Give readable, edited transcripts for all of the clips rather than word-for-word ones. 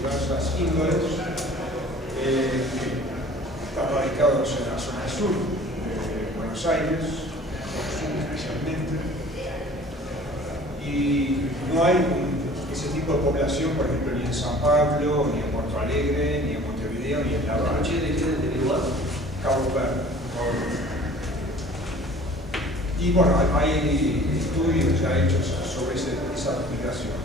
diversas índoles, que están radicados en la zona sur de Buenos Aires, sur especialmente, y no hay ese tipo de población, por ejemplo, ni en San Pablo, ni en Porto Alegre, ni en Montevideo, ni en La Rioja. Cabo Verde. Y bueno, hay estudios ya hechos sobre esa migración.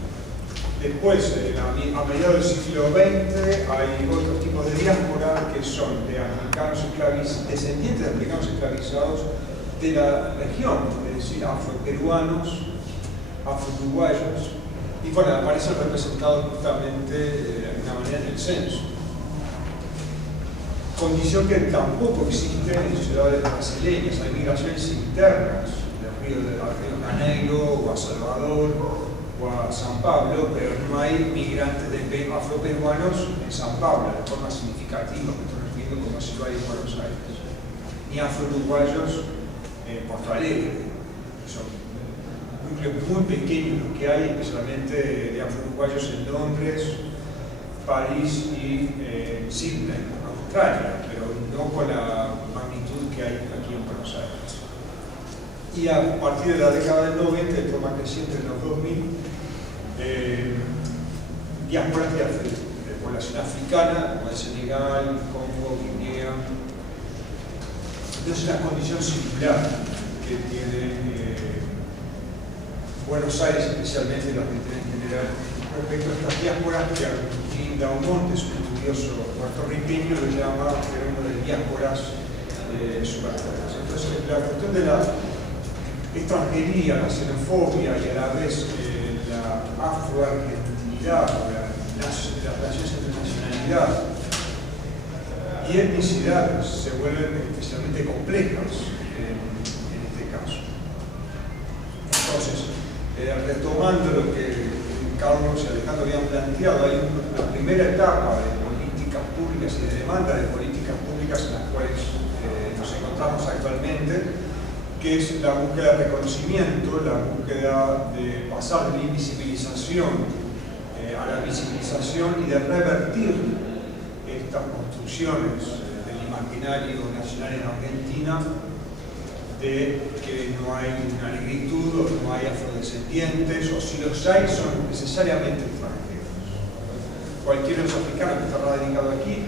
Después, a mediados del siglo XX, hay otros tipos de diáspora que son de africanos descendientes de africanos esclavizados de la región, es decir, afroperuanos, afro-uruguayos, y bueno, aparecen representados justamente de alguna manera en el censo. Condición que tampoco existe en ciudades brasileñas. Hay migraciones internas del Río de Janeiro, o a Salvador, o a San Pablo, pero no hay migrantes de afroperuanos en San Pablo de forma significativa, que estoy refiriendo como si lo hay en Buenos Aires, ni afro-uruguayos en Porto Alegre. Son núcleos muy pequeños los que hay, especialmente de afro-uruguayos en Londres, París y Sydney, Australia, pero no con la magnitud que hay aquí en Buenos Aires. Y a partir de la década del 90, de forma creciente en los 2000, diásporas de población africana, como el Senegal, Congo, Guinea. Es una condición singular que tiene Buenos Aires, especialmente la Argentina en general, respecto a estas diásporas que Agustín Daumonte, un estudioso puertorriqueño, lo llama fenómeno de diásporas subterráneas. Entonces, la cuestión de la extranjería, la xenofobia y a la vez la afroargentinidad, las relaciones entre nacionalidad y etnicidades se vuelven especialmente complejas en este caso. Entonces, retomando lo que Carlos y Alejandro habían planteado, hay una primera etapa de políticas públicas y de demanda de políticas públicas en las cuales nos encontramos actualmente, que es la búsqueda de reconocimiento, la búsqueda de pasar de la invisibilización a la visibilización y de revertir estas construcciones del imaginario nacional en Argentina, de que no hay una negritud o no hay afrodescendientes, o si los hay son necesariamente extranjeros. Cualquiera de los africanos que está radicado aquí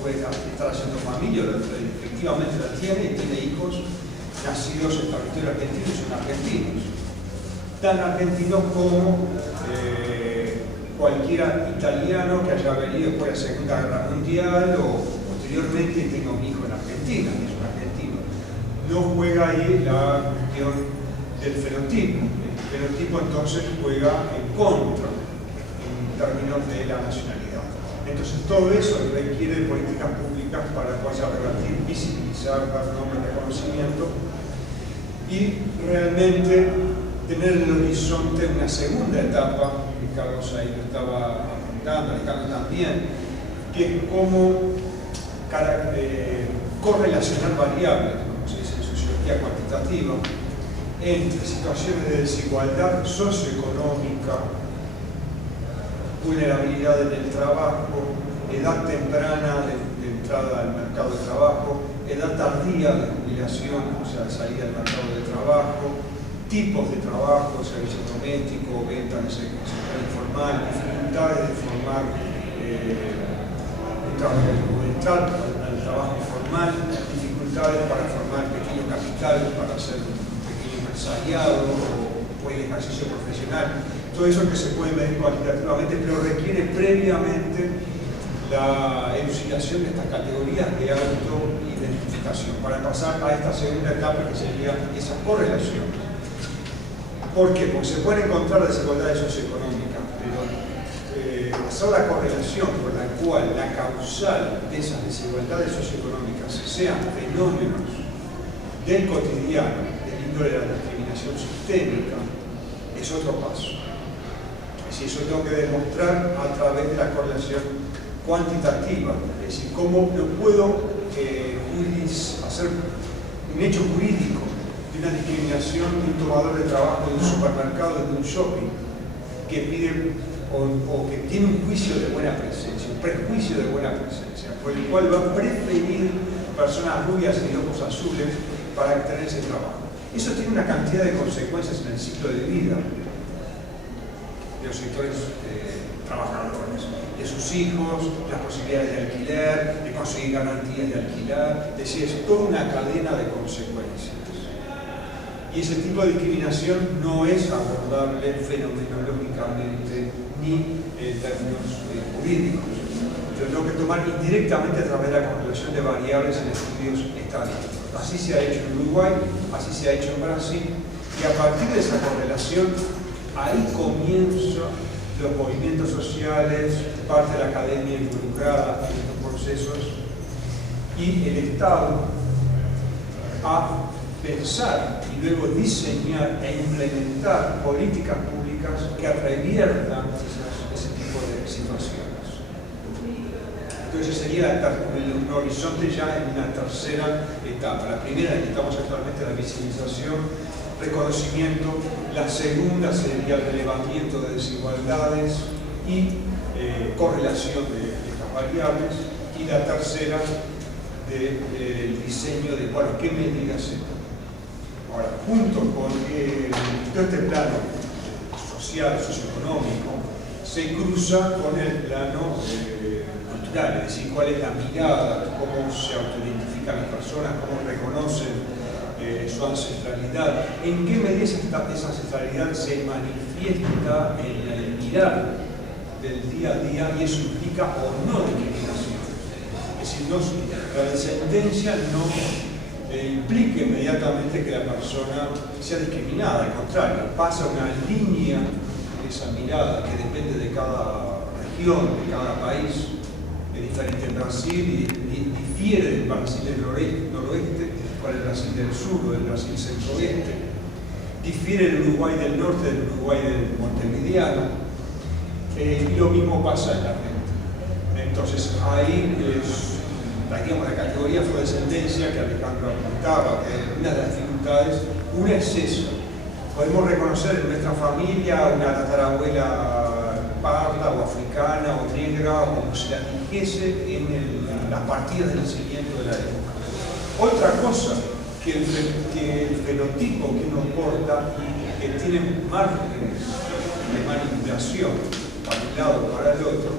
puede estar haciendo familia, efectivamente la tiene y tiene hijos nacidos en territorio argentino y son argentinos. Tan argentinos como cualquiera italiano que haya venido después de la Segunda Guerra Mundial o posteriormente y tenga un hijo en Argentina, que es un argentino. No juega ahí la cuestión del fenotipo. El fenotipo entonces juega en contra en términos de la nacionalidad. Entonces todo eso requiere de políticas públicas para poder revertir, visibilizar, dar nombre, reconocimiento y realmente tener en el horizonte una segunda etapa, que Carlos ahí lo estaba apuntando, Alejandro también, que es cómo correlacionar variables, como se dice en sociología cuantitativa, entre situaciones de desigualdad socioeconómica, vulnerabilidad en el trabajo, edad temprana de entrada al mercado de trabajo, edad tardía de jubilación, o sea, de salida del mercado de trabajo, tipos de trabajo, servicio doméstico, venta en el sector informal, dificultades de formar, entrar al trabajo informal, dificultades para formar pequeño capital, para hacer un pequeño empresariado o puede ejercicio profesional. Todo eso que se puede medir cuantitativamente, pero requiere previamente la elucidación de estas categorías de autoidentificación para pasar a esta segunda etapa que sería esa correlación. ¿Por qué? Porque se pueden encontrar desigualdades socioeconómicas, pero hacer la correlación por la cual la causal de esas desigualdades socioeconómicas sean fenómenos del cotidiano, del índole de la discriminación sistémica, es otro paso. Si eso tengo que demostrar a través de la correlación cuantitativa, es decir, cómo lo puedo hacer un hecho jurídico de una discriminación de un tomador de trabajo de un supermercado, de un shopping, que pide o que tiene un juicio de buena presencia, un prejuicio de buena presencia, por el cual va a preferir personas rubias y de ojos azules para tener ese trabajo. Eso tiene una cantidad de consecuencias en el ciclo de vida de los sectores trabajadores, de sus hijos, las posibilidades de alquiler, de conseguir garantías de alquiler, es decir, es toda una cadena de consecuencias. Y ese tipo de discriminación no es abordable fenomenológicamente ni en términos jurídicos. Lo tengo que tomar indirectamente a través de la correlación de variables en estudios estadísticos. Así se ha hecho en Uruguay, así se ha hecho en Brasil, y a partir de esa correlación, ahí comienzan los movimientos sociales, parte de la academia involucrada en estos procesos, y el Estado a pensar y luego diseñar e implementar políticas públicas que reviertan ese tipo de situaciones. Entonces sería un horizonte ya en una tercera etapa. La primera, en que estamos actualmente, la visibilización, reconocimiento. La segunda sería el relevamiento de desigualdades y correlación de estas variables. Y la tercera, del diseño de, bueno, ¿qué medidas se toman? Ahora, junto con todo este plano social, socioeconómico, se cruza con el plano cultural, es decir, cuál es la mirada, cómo se autoidentifican las personas, cómo reconocen su ancestralidad, en qué medida esa ancestralidad se manifiesta en el mirar del día a día, y eso implica o no discriminación. Es decir, la descendencia no implica inmediatamente que la persona sea discriminada, al contrario, pasa una línea de esa mirada que depende de cada región, de cada país, es diferente en Brasil y difiere del Brasil del noroeste con el Brasil del sur o del Brasil centroeste, difiere el Uruguay del norte del Uruguay del montevideano, y lo mismo pasa en la Argentina. Entonces ahí digamos, la categoría afrodescendencia que Alejandro apuntaba, que una de las dificultades, una es eso. Podemos reconocer en nuestra familia una tatarabuela parda o africana o negra, o como se la dijese en las partidas de nacimiento de la época. Otra cosa, que el fenotipo que uno porta y que tiene márgenes de manipulación para un lado o para el otro,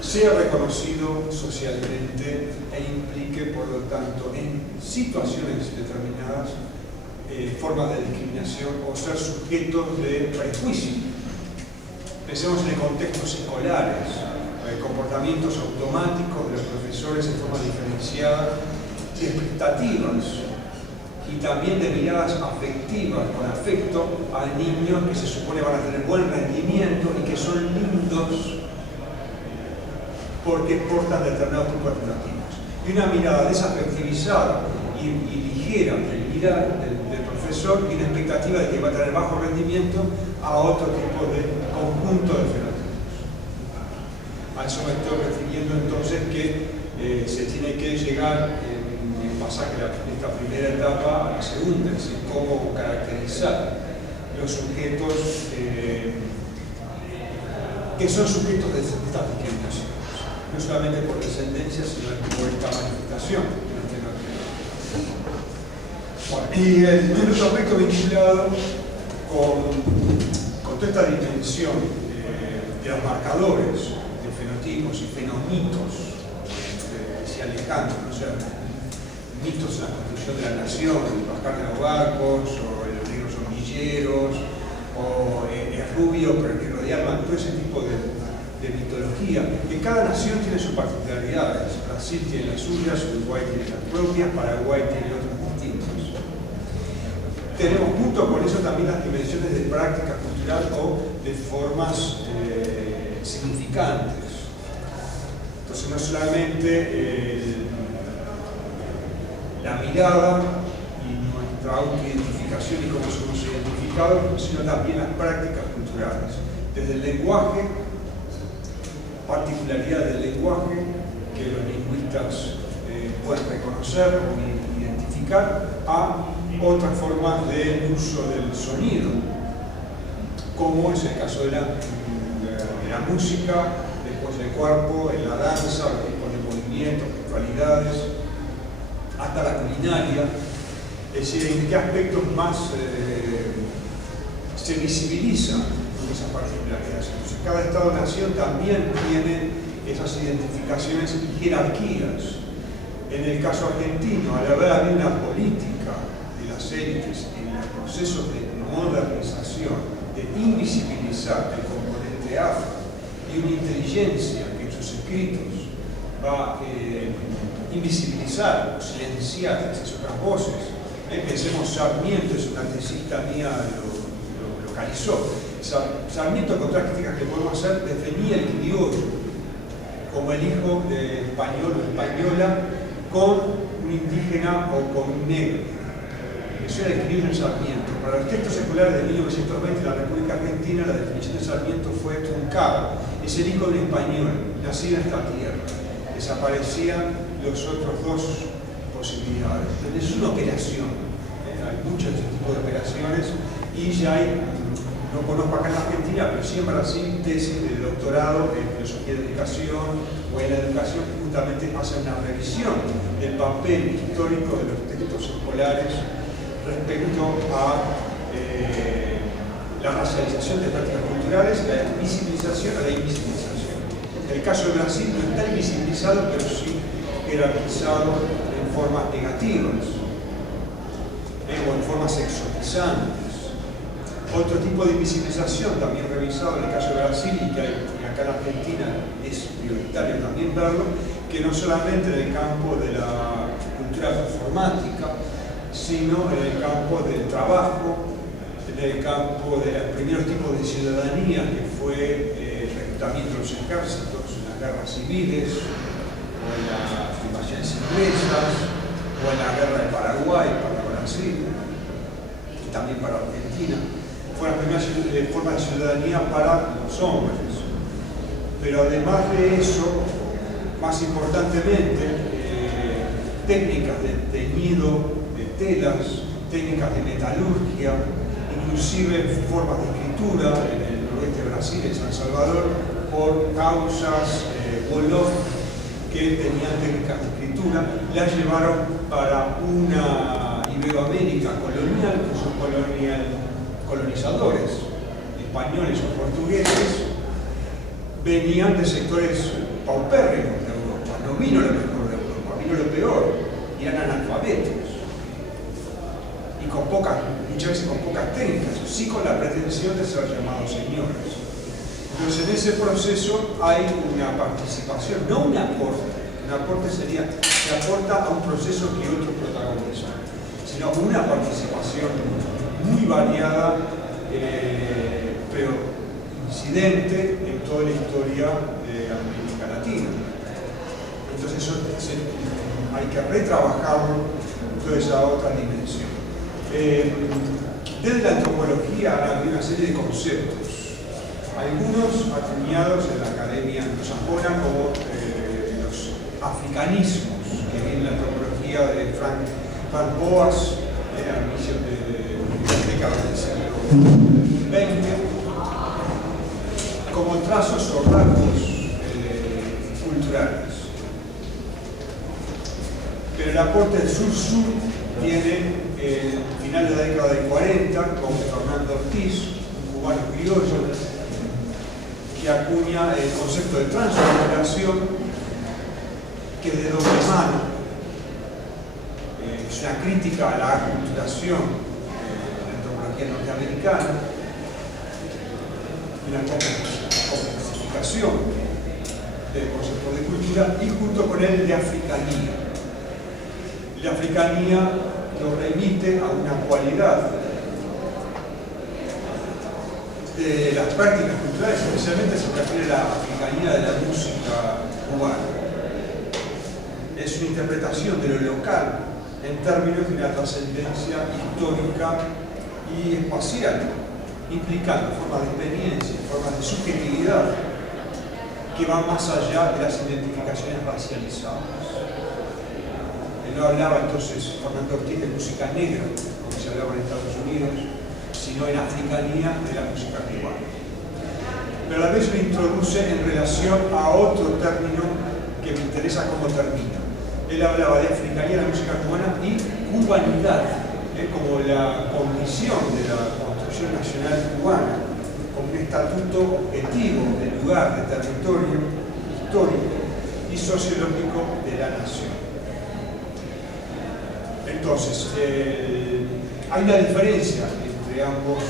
sea reconocido socialmente e implique, por lo tanto, en situaciones determinadas, formas de discriminación o ser sujetos de prejuicio. Pensemos en contextos escolares, comportamientos automáticos de los profesores en forma diferenciada, de expectativas y también de miradas afectivas, con afecto a niños que se supone van a tener buen rendimiento y que son lindos porque portan determinados tipos de fenotipos. Y una mirada desafectivizada y ligera del mirar del profesor, y una expectativa de que va a tener bajo rendimiento a otro tipo de conjunto de fenotipos. A eso me estoy refiriendo entonces que se tiene que llegar en pasaje de esta primera etapa a la segunda, es decir, cómo caracterizar los sujetos que son sujetos de estas discriminaciones. No solamente por descendencia, sino por esta manifestación. Bueno, y el otro aspecto vinculado con toda esta dimensión de los marcadores de fenotipos y fenomitos, decía Alejandro, ¿no? O sea, mitos en la construcción de la nación, el bajar de los barcos, o los negros son villeros, o es rubio pero el negro de alma, todo ese tipo de mitología, que cada nación tiene sus particularidades. Brasil tiene las suyas, Uruguay tiene las propias, Paraguay tiene otras distintas. Tenemos junto con eso también las dimensiones de práctica cultural o de formas significantes. Entonces no solamente la mirada y nuestra autoidentificación y cómo somos identificados, sino también las prácticas culturales. Desde el lenguaje, particularidad del lenguaje que los lingüistas pueden reconocer o identificar, a otras formas de uso del sonido, como es el caso de la la música, después el cuerpo, en la danza, los tipos de movimientos, gestualidades, hasta la culinaria. Es decir, en qué aspectos más se visibilizan esas particularidades. Entonces, cada Estado-nación también tiene esas identificaciones y jerarquías. En el caso argentino, al haber una política de las élites en el proceso de modernización, de invisibilizar el componente afro, y una inteligencia que en sus escritos va a invisibilizar o silenciar esas otras voces. Pensemos, Sarmiento, es una tesista mía, lo localizó. Sarmiento, con otras críticas que podemos hacer, definía el criollo como el hijo de español o española con un indígena o con un negro. Eso era el criollo en Sarmiento. Para los textos escolares de 1920 en la República Argentina, la definición de Sarmiento fue truncada. Es el hijo de un español, nacido en esta tierra. Desaparecían los otros dos posibilidades. Entonces, es una operación. Hay muchos tipos de operaciones y ya hay, no conozco acá en Argentina, pero sí en Brasil, tesis de doctorado en filosofía de educación o en la educación que justamente hacen una revisión del papel histórico de los textos escolares respecto a la racialización de prácticas culturales, la visibilización o la invisibilización. En el caso de Brasil no está invisibilizado, pero sí jerarquizado en formas negativas o en formas exotizantes. Otro tipo de invisibilización también revisado en el caso de Brasil y que acá en Argentina es prioritario también verlo, que no solamente en el campo de la cultura performática, sino en el campo del trabajo, en el campo de los primeros tipos de ciudadanía, que fue el reclutamiento de los ejércitos, en las guerras civiles, o en las invasiones inglesas, o en la guerra de Paraguay para Brasil, y también para Argentina. Fue la primera forma de ciudadanía para los hombres. Pero además de eso, más importantemente, técnicas de teñido de telas, técnicas de metalurgia, inclusive formas de escritura en el noroeste de Brasil, en San Salvador, por causas Wolof que tenían técnicas de escritura, las llevaron para una Iberoamérica colonial, que son colonizadores españoles o portugueses, venían de sectores paupérrimos de Europa. No vino lo mejor de Europa, vino lo peor, y eran analfabetos. Y con muchas veces con pocas técnicas, sí con la pretensión de ser llamados señores. Entonces, en ese proceso hay una participación, no un aporte. Un aporte sería, se aporta a un proceso que otros protagonizan, sino una participación muy variada, pero incidente en toda la historia de América Latina. Entonces, eso hay que retrabajarlo toda esa otra dimensión. Desde la antropología ha habido una serie de conceptos, algunos acuñados en la academia anglosajona como los africanismos, que viene la antropología de Frank Boas a inicios de la década del siglo XX, como trazos o rasgos culturales. Pero el aporte del sur-sur tiene el final de la década del 40 con Fernando Ortiz, un cubano criollo, que acuña el concepto de transculturación, que es de doble mano. Es una crítica a la aculturación de la antropología norteamericana, una complexificación del concepto de cultura, y junto con él de africanía. La africanía nos remite a una cualidad de las prácticas culturales, especialmente se refiere a la africanía de la música cubana. Es una interpretación de lo local en términos de una trascendencia histórica y espacial, implicando formas de experiencia, formas de subjetividad que van más allá de las identificaciones racializadas. No hablaba entonces Fernando Ortiz de música negra, como se hablaba en Estados Unidos, sino en africanía de la música cubana. pero a la vez lo introduce en relación a otro término que me interesa cómo termina. Él hablaba de africanía en la música cubana y cubanidad, como la condición de la construcción nacional cubana, como un estatuto objetivo del lugar, de territorio histórico y sociológico de la nación. Entonces, hay una diferencia entre ambos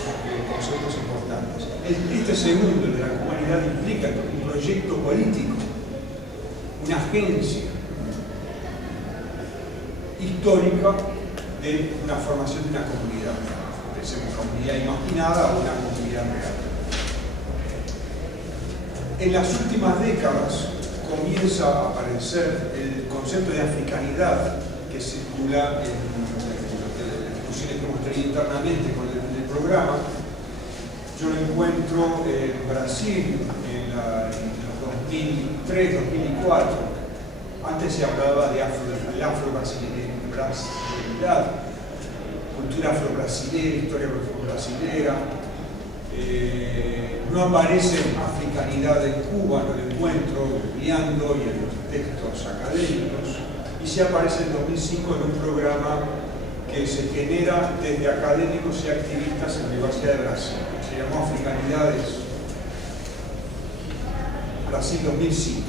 conceptos importantes. Este segundo, de la cubanidad, implica un proyecto político, una agencia histórica de una formación de una comunidad. Pensemos comunidad imaginada o una comunidad real. En las últimas décadas comienza a aparecer el concepto de africanidad que circula en las discusiones que hemos tenido internamente con el programa. Yo lo encuentro en Brasil en los 2003, 2004. Antes se hablaba de afro-brasilidad, cultura afro-brasilera, historia afro-brasilera. No aparece africanidad en Cuba, no lo encuentro estudiando y en los textos académicos. Y se aparece en 2005 en un programa que se genera desde académicos y activistas en la Universidad de Brasil. Se llamó Africanidades Brasil 2005.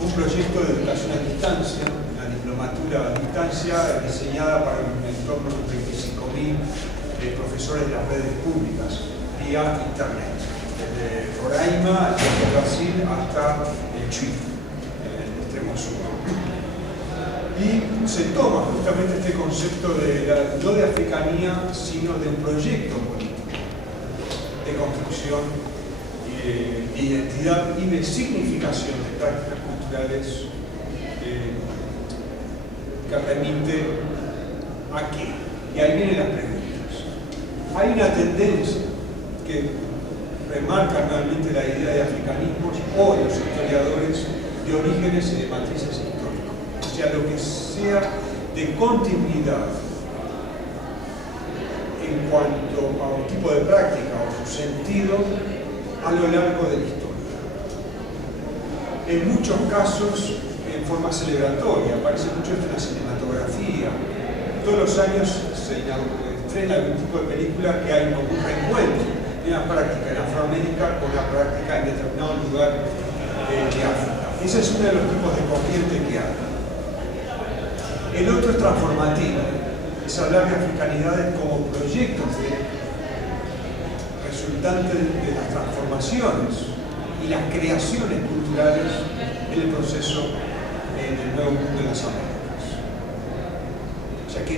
Un proyecto de educación a distancia, una diplomatura a distancia diseñada para un entorno de 25.000 profesores de las redes públicas vía internet, desde Roraima, desde Brasil hasta Chile, en el extremo sur. Y se toma justamente este concepto no de africanía, sino de un proyecto político de construcción de identidad y de significación de prácticas culturales que remite a qué. Y ahí vienen las preguntas. Hay una tendencia que remarca realmente la idea de africanismos o los historiadores de orígenes y de matrices históricas. O sea, lo que sea de continuidad en cuanto a un tipo de práctica o su sentido a lo largo de la historia. En muchos casos en forma celebratoria, aparece mucho en la cinematografía. Todos los años se estrena algún tipo de película que hay como un reencuentro de una práctica en Afroamérica con la práctica en determinado lugar de África. Ese es uno de los tipos de corriente que hay. El otro es transformativo, es hablar de africanidades como proyectos resultantes de las transformaciones y las creaciones culturales en el proceso del nuevo mundo de las Américas. O sea que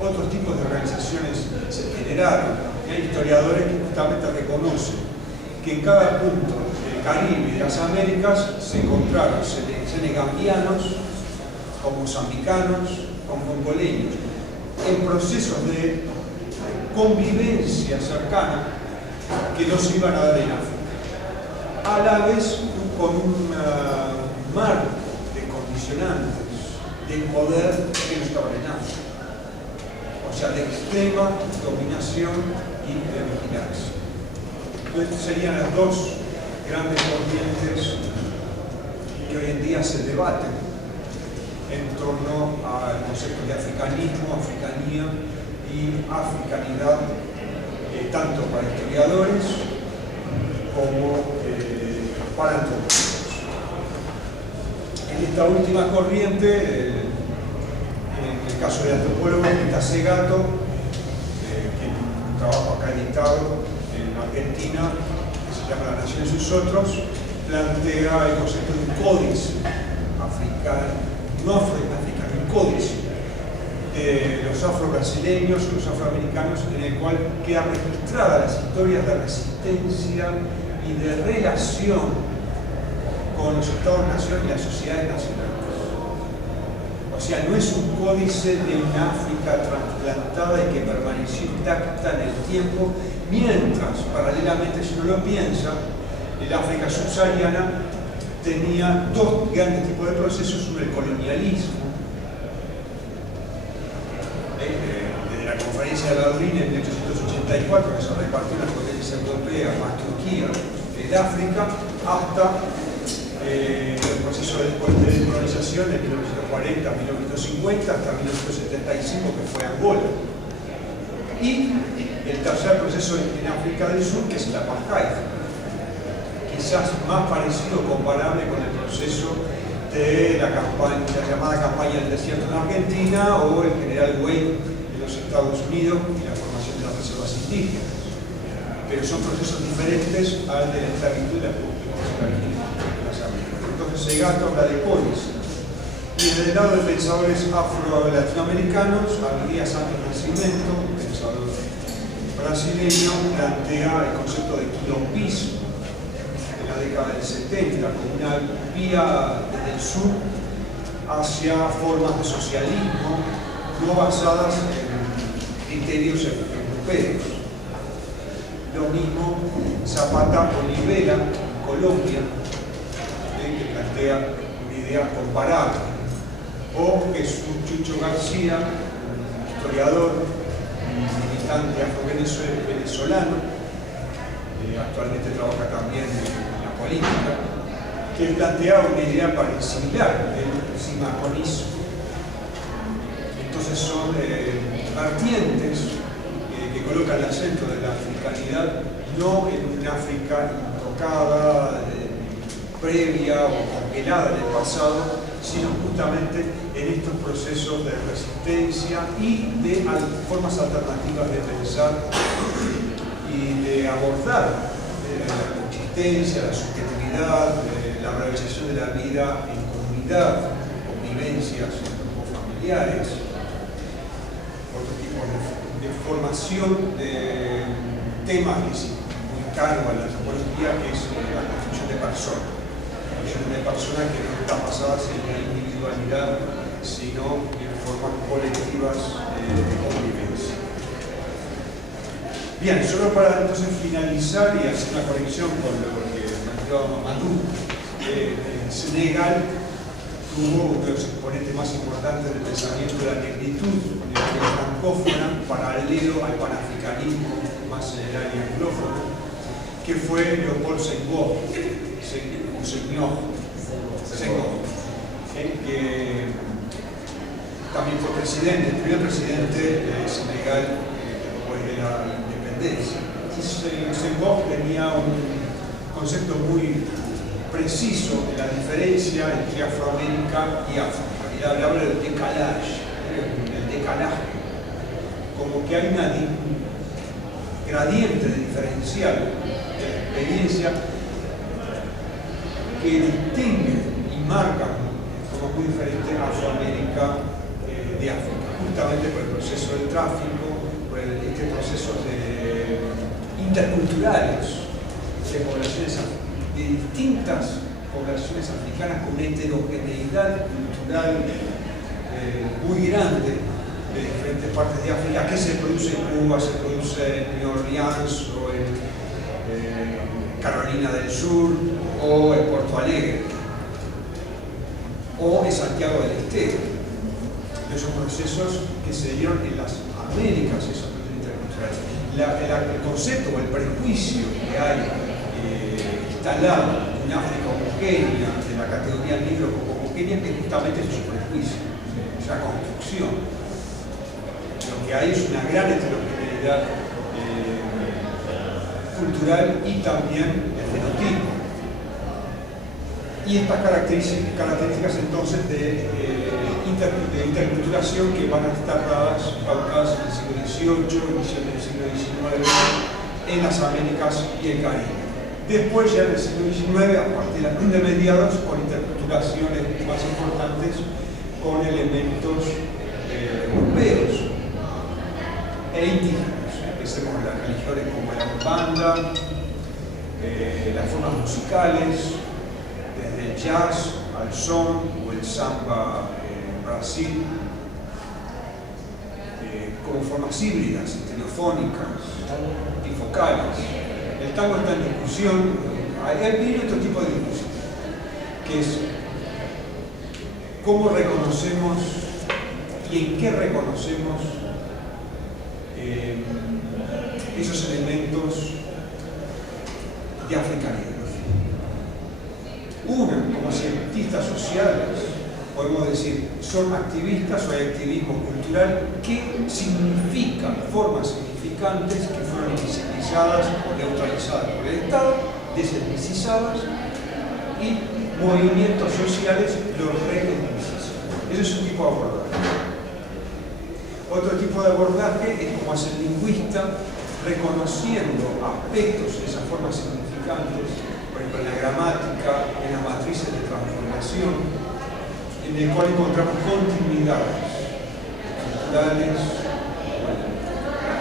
otros tipos de organizaciones se generaron. Y hay historiadores que justamente reconocen que en cada punto del Caribe y de las Américas se encontraron senegambianos, con mozambicanos, con congoleños, en procesos de convivencia cercana que no se iban a dar en África. A la vez con un marco de condicionantes de poder que no estaban en África. O sea, de extrema dominación y de vigilancia. Entonces serían las dos grandes corrientes que hoy en día se debaten en torno al concepto de africanismo, africanía y africanidad, tanto para historiadores como para antropólogos. En esta última corriente, en el caso de antropólogos, está Segato, que es un trabajo acreditado en Argentina, que se llama La Nación de sus Otros, plantea el concepto de un códice africano, no africano, un códice de los afro-brasileños, los afroamericanos, en el cual quedan registradas las historias de resistencia y de relación con los estados-nación y las sociedades nacionales. O sea, no es un códice de una África trasplantada y que permaneció intacta en el tiempo, mientras, paralelamente, si uno lo piensa, el África subsahariana tenía dos grandes tipos de procesos: uno, el colonialismo, desde la conferencia de Berlín en 1884, que se repartió en las potencias europeas, más Turquía, del África hasta el proceso de descolonización de 1940-1950 hasta 1975, que fue Angola. Y el tercer proceso en África del Sur, que es el apartheid, quizás más parecido, comparable con el proceso de la llamada campaña del desierto en Argentina o el general Wayne en los Estados Unidos y la formación de las reservas indígenas. Pero son procesos diferentes al de la esclavitud y la esclavitud en las Américas. Entonces Segato habla de polis. Y del lado de pensadores afro-latinoamericanos, Alegría Santos Nascimento, un pensador brasileño, plantea el concepto de quilompismo en la década del 70 como una vía desde el sur hacia formas de socialismo no basadas en criterios europeos. Lo mismo Zapata Olivera, en Colombia, que plantea una idea comparable. O Jesús Chucho García, un historiador, militante afro-venezolano, actualmente trabaja también en la política, que plantea una idea similar del simaconismo. Entonces son vertientes que colocan el acento de la africanidad no en un África intocada, previa o congelada en el pasado, sino justamente en estos procesos de resistencia y de formas alternativas de pensar y de abordar la existencia, la subjetividad, la realización de la vida en comunidad, convivencias en grupos familiares, otro tipo de formación de temas que es muy caro a la antropología, que es la construcción de personas. De personas que no están basadas en la individualidad, sino en formas colectivas de convivencia. Bien, solo para entonces finalizar y hacer una conexión con lo que planteaba Mamadou, Senegal tuvo uno de los exponentes más importantes del pensamiento de la negritud francófona, paralelo al panafricanismo más general y anglófono, que fue Leopold Senghor, que también fue presidente, el primer presidente de Senegal después de la independencia. Senghor tenía un concepto muy preciso de la diferencia entre Afroamérica y África. Y hablaba del decalaje, como que hay una gradiente diferencial de experiencia que distingue y marca como muy diferente a Afroamérica de África, justamente por el proceso del tráfico, por este proceso interculturales de poblaciones de distintas poblaciones africanas con una heterogeneidad cultural muy grande de diferentes partes de África, que se produce en Cuba, se produce en New Orleans o en Carolina del Sur o en Porto Alegre o en Santiago del Estero. Esos procesos que se dieron en las Américas, esos procesos interculturales. El concepto o el prejuicio que hay instalado en África homogénea, de la categoría negro como homogénea, que justamente es un prejuicio, es una construcción. Lo que hay es una gran heterogeneidad cultural y también de fenotipo. Y estas características entonces de interculturación que van a estar pautadas en el siglo XVIII, inicio del siglo XIX, en las Américas y el Caribe. Después ya en el siglo XIX, a partir de mediados, con interculturaciones más importantes, con elementos europeos e indígenas. Empecemos las religiones como la umbanda, las formas musicales, desde el jazz al son o el samba en Brasil, como formas híbridas, estereofónicas, bifocales. El tango está en discusión, hay otro tipo de discusión, que es cómo reconocemos y en qué reconocemos esos elementos de africanidad. Una, como cientistas sociales, podemos decir, son activistas o hay activismo cultural que significan formas significantes que fueron invisibilizadas o neutralizadas por el Estado, desetnicizadas, y movimientos sociales los reetnicizan. Ese es un tipo de abordaje. Otro tipo de abordaje es como hace el lingüista, reconociendo aspectos de esas formas significantes, por ejemplo en la gramática, en las matrices de transformación, en el cual encontramos continuidades culturales,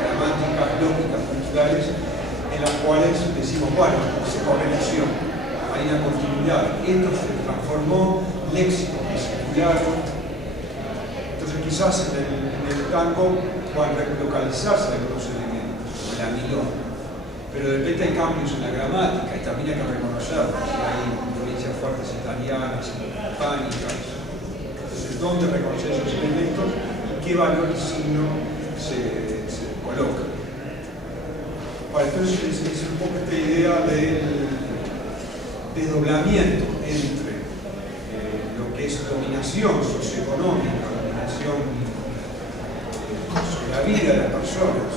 gramáticas, lógicas, culturales, en las cuales decimos, bueno, se correlación, hay una continuidad, esto se transformó, léxico que circularon. Entonces quizás en el tango puedan localizarse algunos elementos, como la milonga, pero de repente hay cambios en la gramática y también hay que reconocerlos, si hay influencias fuertes italianas, hispánicas. Entonces, ¿dónde reconocer esos elementos y qué valor y signo se coloca? Bueno, entonces es un poco esta idea del desdoblamiento entre lo que es dominación socioeconómica, dominación sobre la vida de las personas,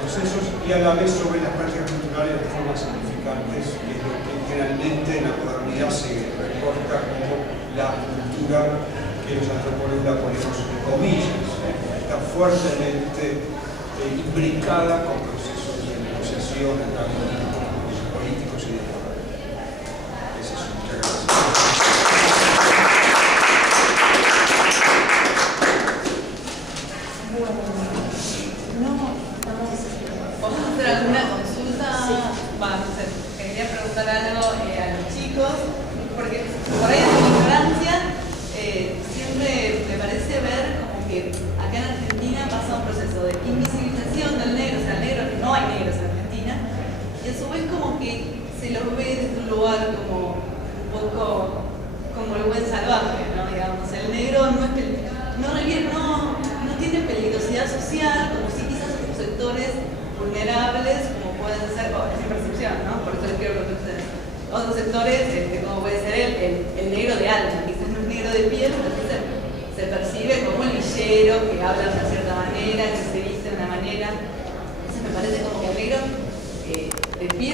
procesos, y a la vez sobre las prácticas culturales de formas significantes, que es lo que generalmente en la modernidad se reporta como la cultura que los antropólogos la ponemos en comillas, está fuertemente imbricada con procesos de negociación, antagonismo, políticos y de poder. Es eso, muchas gracias. ¿Vamos a hacer alguna consulta? Sí. No sé, quería preguntar algo a los chicos, porque por ahí en mi ignorancia siempre me parece ver como que acá en Argentina pasa un proceso de invisibilización del negro, o sea, no hay negros en Argentina, y a su vez como que se los ve desde un lugar como un poco como el buen salvaje, ¿no? Digamos, el negro no tiene peligrosidad social, como si quizás otros sectores vulnerables, como pueden ser, es mi percepción, ¿no? Por eso les quiero preguntar a ustedes. Otros sectores, como puede ser el negro de alma, quizás no es negro de piel, pero se percibe como el villero, que habla de una cierta manera, que se viste de una manera. Entonces me parece como que el negro de piel